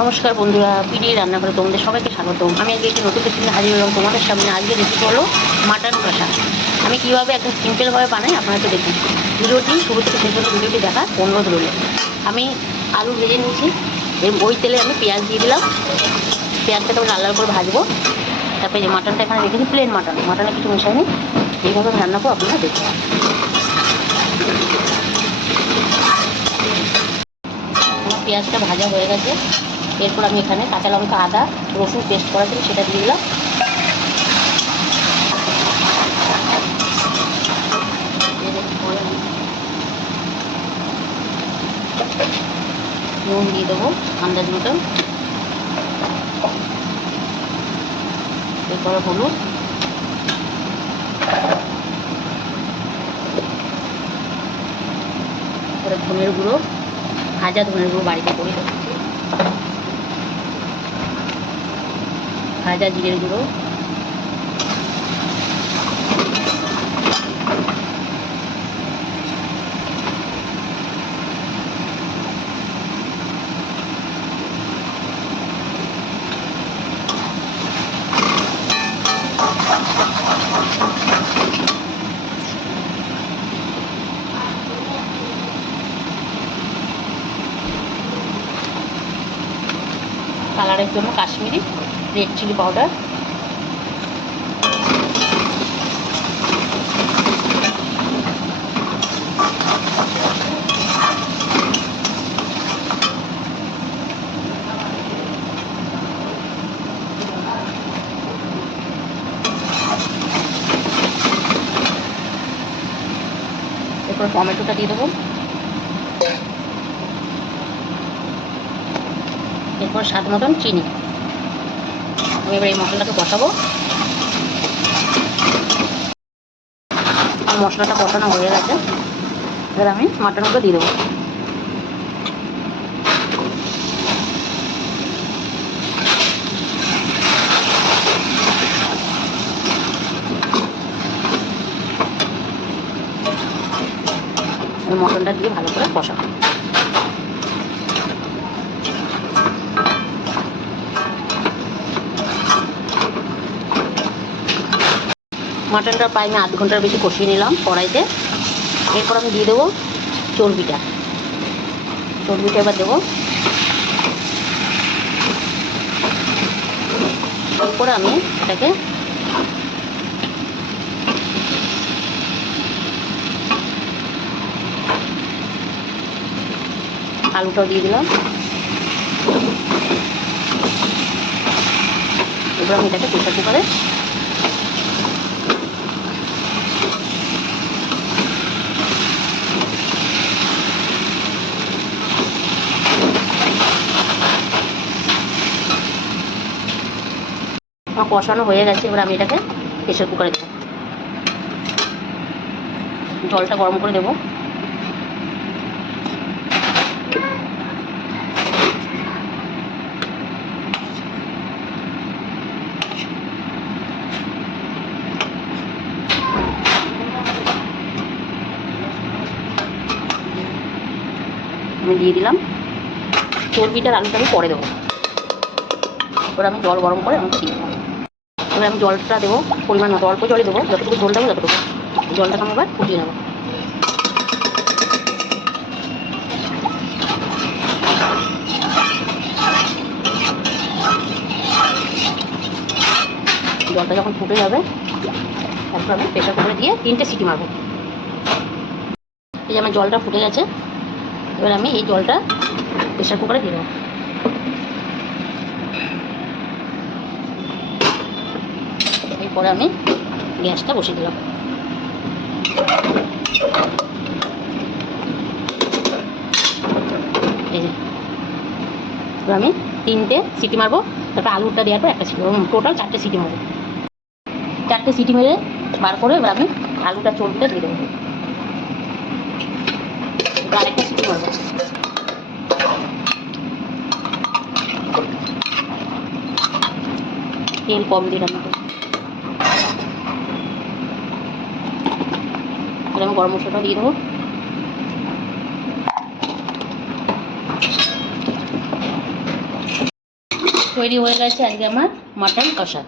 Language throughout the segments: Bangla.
নমস্কার বন্ধুরা, পিডি রান্না করে তোমাদের সবাইকে স্বাগতম। আমি আজকে একটি নতুন রেসিপি হাজির হলাম তোমাদের সামনে। আজকে রেসিপি হলো মাটন কষা। আমি কীভাবে একদম সিম্পলভাবে বানাই আপনারা তো দেখুন ভিডিওটি শুরু থেকে শেষ পর্যন্ত ভিডিওটি দেখা অনুরোধ রইল। আমি আলু ভেজে নিয়েছি ওই তেলে আমি পেঁয়াজ দিয়ে দিলাম। পেঁয়াজটাকে আমি লাল লাল করে ভাজবো। তারপরে যে মাটনটা এখানে রেখেছি প্লেন মাটন। মাটনে কিছু মেশাইনি এইভাবে রান্না করব, আপনারা দেখুন পেঁয়াজটা ভাজা হয়ে গেছে। এরপর আমি এখানে কাঁচা লঙ্কা, আদা, রসুন পেস্ট করা ছিল, সেটা দিয়ে দিলাম। নুন দিয়ে দেবো, আন্দাজ মতন। এরপরে হলুদ। ধনের গুঁড়ো, ভাজা ধনের গুঁড়ো বাড়িতে করে রেখেছি ভাজা জিরের গুঁড়ো। কালারের জন্য কাশ্মীরি রেড চিলি পাউডার এরপর টমেটোটা দিয়ে দেবো। এরপর স্বাদ মতন চিনি। আমি এবার এই মশলাটাকে কষাবো। মশলাটা কষানো হয়ে গেছে। এবার আমি মাটনগুলো দিয়ে দেবো। মটনটা দিয়ে ভালো করে কষাবো। মাটনটা প্রায় আমি আধ ঘণ্টার বেশি কষিয়ে নিলাম কড়াইতে। এরপর আমি দিয়ে দেবো চর্বিটা। চর্বিটা এবার দেবো। এরপরে আমি এটাকে আলুটাও দিয়ে দিলাম। এবার আমি এটাকে প্রেশার কুকারে আমার কষানো হয়ে গেছে, এবার আমি এটাকে প্রেশার কুকারে দেবো। জলটা গরম করে দেবো। আমি দিয়ে দিলাম। চর্বিটার আলুটা আমি পরে দেবো। এবার আমি জল গরম করে আমি দিয়ে দেবো এবার আমি জলটা দেবো, পরিমাণ মতো, অল্প জলই দেবো, যতটুকু জল দেবো ততটুকু। জলটাকে আমি এবার ফুটিয়ে নেব। জলটা যখন ফুটে যাবে, তারপর আমি প্রেশার কুকারে দিয়ে তিনটে সিটি মারবো। এই যে আমার জলটা ফুটে গেছে, এবার আমি এই জলটা প্রেশার কুকারে দিয়ে দেবো। এরপরে আমি গ্যাসটা বসিয়ে দিলাম। এই যে, এবার আমি তিনটে সিটি মারবো তারপর আলুটা দেওয়ার পর একটা সিটি টোটাল চারটে সিটি মারবো। চারটে সিটি মেরে বার করে এবার আমি আলুটা চর্বিটা দিয়ে দেবো। আরেকটা সিটি মারবো। তেল কম দিয়ে আমি গরম মশলাটা দিয়ে দেবো। তৈরি হয়ে গেছে আজকে আমার মাটন কষা।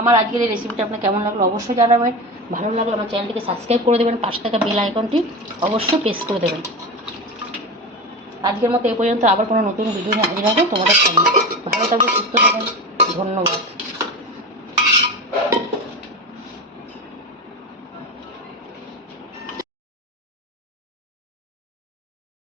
আমার আজকের এই রেসিপিটা আপনার কেমন লাগল অবশ্যই জানাবেন। ভালো লাগলে আমার চ্যানেলটিকে সাবস্ক্রাইব করে দেবেন, পাশে থাকা বেল আইকনটি অবশ্যই প্রেস করে দেবেন। আজকের মতো এই পর্যন্ত, আবার কোনো নতুন ভিডিও নিয়ে হাজির হবে। তোমাদের সামনে ভালো থাকবে, সুস্থ থাকবেন ধন্যবাদ।